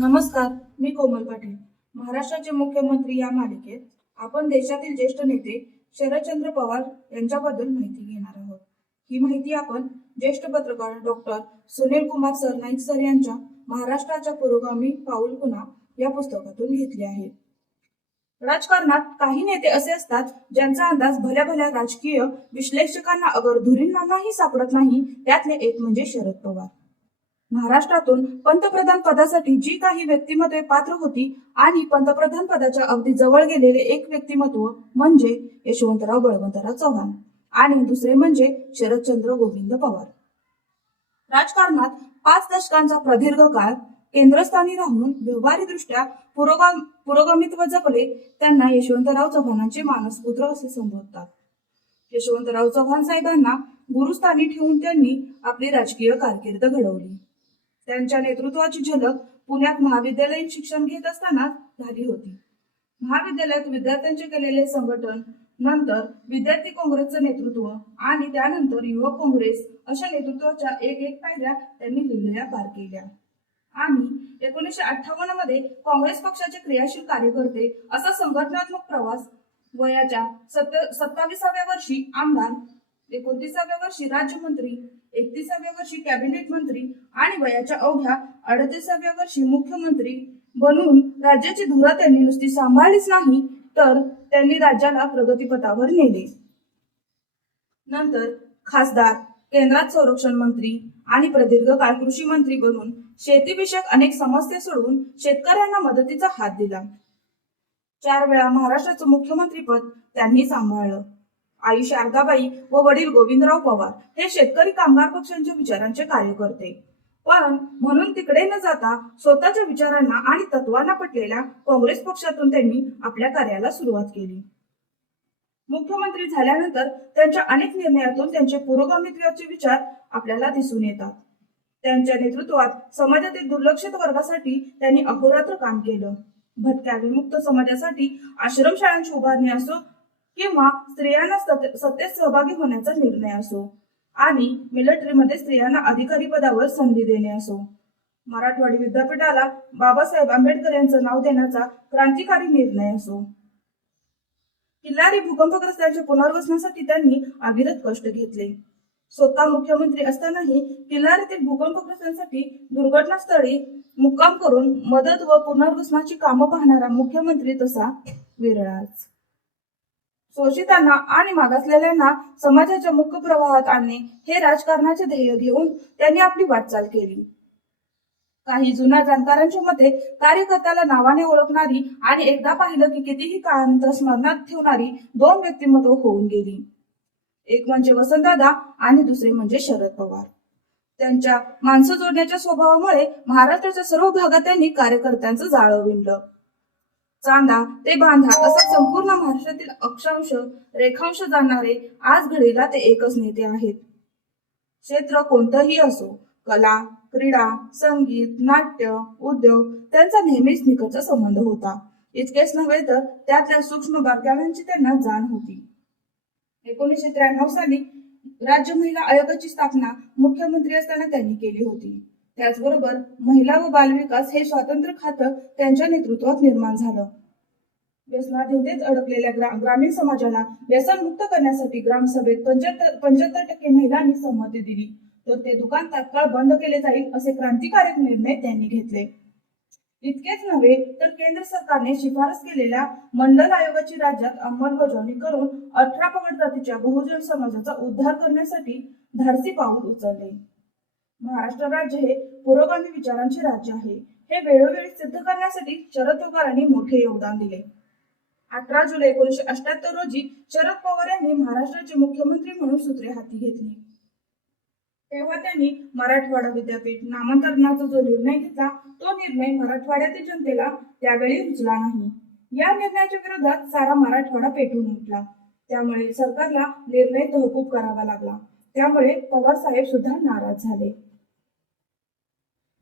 नमस्कार मी कोमल पाटील. महाराष्ट्राचे मुख्यमंत्री या मालिकेत आपण देशातील ज्येष्ठ नेते शरदचंद्र पवार यांच्याबद्दल माहिती घेणार आहोत. ही माहिती आपण ज्येष्ठ पत्रकार डॉक्टर सुनील कुमार सरनाईक सर यांच्या महाराष्ट्राच्या पुरोगामी पाऊल खुणा या पुस्तकातून घेतली आहे. राजकारणात काही नेते असे असतात ज्यांचा अंदाज भल्या भल्या राजकीय विश्लेषकांना अगर धुरींनाही सापडत नाही त्यातले एक म्हणजे शरद पवार. महाराष्ट्रातून पंतप्रधान पदासाठी जी काही व्यक्तिमत्वे पात्र होती आणि पंतप्रधान पदाच्या अगदी जवळ गेलेले एक व्यक्तिमत्व म्हणजे यशवंतराव बळवंतराव चव्हाण. आणि दुसरे म्हणजे शरदचंद्र गोविंद पवार. राजकारणात पाच दशकांचा प्रदीर्घ काळ केंद्रस्थानी राहून व्यवहारीदृष्ट्या पुरोगामित्व जपले त्यांना यशवंतराव चव्हाणांचे मानसपुत्र असे संबोधतात. यशवंतराव चव्हाण साहेबांना गुरुस्थानी ठेवून त्यांनी आपली राजकीय कारकीर्द घडवली. त्यांच्या नेतृत्वाची झलक पुण्यात महाविद्यालयीन शिक्षण घेत असताना झाली होती. महाविद्यालयात विद्यार्थ्यांचे केलेले संघटन नंतर विद्यार्थी काँग्रेसचं नेतृत्व आणि त्यानंतर युवक काँग्रेस अशा नेतृत्वाच्या एक एक पायऱ्या त्यांनी लिहिलेल्या पार केल्या. आणि एकोणीसशे अठ्ठावन्नमध्ये काँग्रेस पक्षाचे क्रियाशील कार्यकर्ते असा संघटनात्मक प्रवास वयाच्या सत्त सत्ताविसाव्या वर्षी आमदार एकोणतीसाव्या वर्षी राज्यमंत्री एकतीसाव्या वर्षी कॅबिनेट मंत्री आणि वयाच्या अवघ्या अडतीसाव्या वर्षी मुख्यमंत्री बनून राज्याची धुरा त्यांनी नुसती सांभाळलीच नाही तर त्यांनी राज्याला प्रगतीपथावर नेले. नंतर खासदार केंद्रात संरक्षण मंत्री आणि प्रदीर्घ काळ कृषी मंत्री बनून शेतीविषयक अनेक समस्या सोडवून शेतकऱ्यांना मदतीचा हात दिला. चार वेळा महाराष्ट्राचं मुख्यमंत्रीपद त्यांनी सांभाळलं. आई शारदाबाई व वडील गोविंदराव पवार हे शेतकरी कामगार पक्षांच्या विचारांचे कार्यकर्ते. पण म्हणून तिकडे न जाता स्वतःच्या विचारांना आणि तत्वांना पटलेल्या काँग्रेस पक्षातून त्यांनी आपल्या कार्याला सुरुवात केली. मुख्यमंत्री झाल्यानंतर त्यांच्या अनेक निर्णयातून त्यांचे पुरोगामित्वाचे विचार आपल्याला दिसून येतात. त्यांच्या नेतृत्वात समाजातील दुर्लक्षित वर्गासाठी त्यांनी अहोरात्र काम केलं. भटक्या विमुक्त समाजासाठी आश्रमशाळांची उभारणी असो किंवा स्त्रियांना सत्तेत सहभागी होण्याचा निर्णय असो आणि मिलिटरीमध्ये स्त्रियांना अधिकारी पदावर संधी देणे असो. मराठवाडी विद्यापीठाला बाबासाहेब आंबेडकर यांचं नाव देण्याचा क्रांतिकारी निर्णय असो. किल्लारी भूकंपग्रस्तांच्या पुनर्वसनासाठी त्यांनी अविरत कष्ट घेतले. स्वतः मुख्यमंत्री असतानाही किल्लारीतील भूकंपग्रस्तांसाठी दुर्घटनास्थळी मुक्काम करून मदत व पुनर्वसनाची कामं पाहणारा मुख्यमंत्री तसा विरळाच. शोषितांना आणि मागासलेल्यांना समाजाच्या मुख्य प्रवाहात आणणे हे राजकारणाचे ध्येय घेऊन त्यांनी आपली वाटचाल केली. काही जुन्या जाणकारांच्या मते कार्यकर्त्याला नावाने ओळखणारी आणि एकदा पाहिलं की कितीही काळानंतर स्मरणात ठेवणारी दोन व्यक्तिमत्व होऊन गेली. एक म्हणजे वसंतदादा आणि दुसरे म्हणजे शरद पवार. त्यांच्या माणसं जोडण्याच्या स्वभावामुळे महाराष्ट्राच्या सर्व भागात त्यांनी कार्यकर्त्यांचं जाळं विणलं. चांदा ते बांधा असा संपूर्ण महाराष्ट्रातील अक्षांश रेखांश जाणणारे आज घडीला ते एकच नेते आहेत. क्षेत्र कोणतंही असो कला क्रीडा संगीत नाट्य उद्योग त्यांचा नेहमीच निकटचा संबंध होता. इतकेच नव्हे तर त्यातल्या सूक्ष्म बारकाव्यांची त्यांना जाण होती. एकोणीसशे त्र्याण्णव साली राज्य महिला आयोगाची स्थापना मुख्यमंत्री असताना त्यांनी केली होती. त्याचबरोबर महिला व बालविकास हे स्वातंत्र्य खातं त्यांच्या नेतृत्वात निर्माण झालं. व्यसनाधीनतेत अडकलेल्या ग्रा, ग्रामीण समाजाला व्यसनमुक्त करण्यासाठी ग्रामसभेत पंच्याहत्तर पंच्याहत्तर टक्के महिलांनी संमती दिली. तर ते दुकान तात्काळ बंद केले जाईल असे क्रांतिकारक निर्णय त्यांनी घेतले. इतकेच नव्हे तर केंद्र सरकारने शिफारस केलेल्या मंडल आयोगाची राज्यात अंमलबजावणी करून अठरा पगड जातीच्या बहुजन समाजाचा उद्धार करण्यासाठी धाडसी पाऊल उचलले. महाराष्ट्र राज्य हे पुरोगामी विचारांचे राज्य आहे. हे वेळोवेळी सिद्ध करण्यासाठी शरद पवारांनी मोठे योगदान दिले. अठरा जुलै एकोणीसशे अठ्याहत्तर रोजी शरद पवार यांनी महाराष्ट्राचे मुख्यमंत्री म्हणून सूत्रे हाती घेतली. तेव्हा त्यांनी मराठवाडा विद्यापीठ नामांतरणाचा जो निर्णय घेतला तो निर्णय मराठवाड्यातील जनतेला त्यावेळी रुचला नाही. या निर्णयाच्या विरोधात सारा मराठवाडा पेटून उठला. त्यामुळे सरकारला निर्णय तहकूब करावा लागला. त्यामुळे पवार साहेब सुद्धा नाराज झाले.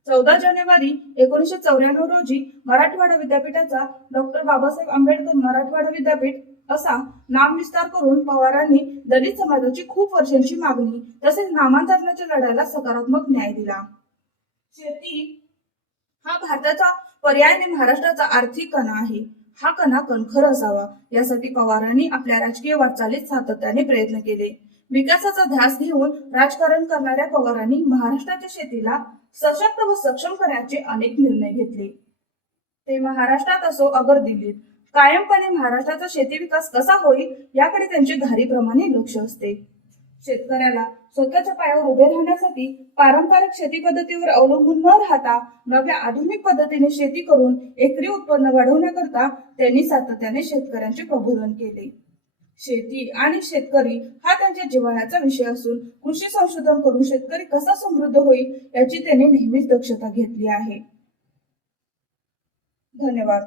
चौदा जानेवारी एकोणीसशे चौऱ्याण्णव रोजी मराठवाडा विद्यापीठाचा डॉक्टर बाबासाहेब आंबेडकर मराठवाडा विद्यापीठ असा नामविस्तार करून पवारांनी दलित समाजाची खूप वर्षांची मागणी तसेच नामांतरणाच्या लढ्याला सकारात्मक न्याय दिला. शेती हा भारताचा पर्यायाने महाराष्ट्राचा आर्थिक कणा आहे. हा कणा कणखर असावा. यासाठी पवारांनी आपल्या राजकीय वाटचालीत सातत्याने प्रयत्न केले. विकासाचा ध्यास घेऊन राजकारण करणाऱ्या पवारांनी महाराष्ट्राच्या शेतीला सशक्त व सक्षम करण्याचे अनेक निर्णय घेतले. ते महाराष्ट्रात असो अगर दिल्लीत कायमपणे महाराष्ट्राचा शेती विकास कसा होईल याकडे त्यांचे घारीप्रमाणे लक्ष असते. शेतकऱ्याला स्वतःच्या पायावर उभे राहण्यासाठी पारंपरिक शेती पद्धतीवर अवलंबून न राहता नव्या आधुनिक पद्धतीने शेती करून एकरी उत्पन्न वाढवण्याकरता त्यांनी सातत्याने शेतकऱ्यांचे प्रबोधन केले. शेती आणि शेतकरी हा त्यांच्या जिव्हाळ्याचा विषय असून कृषी संशोधन करून शेतकरी कसा समृद्ध होईल याची त्यांनी नेहमीच दक्षता घेतली आहे. धन्यवाद.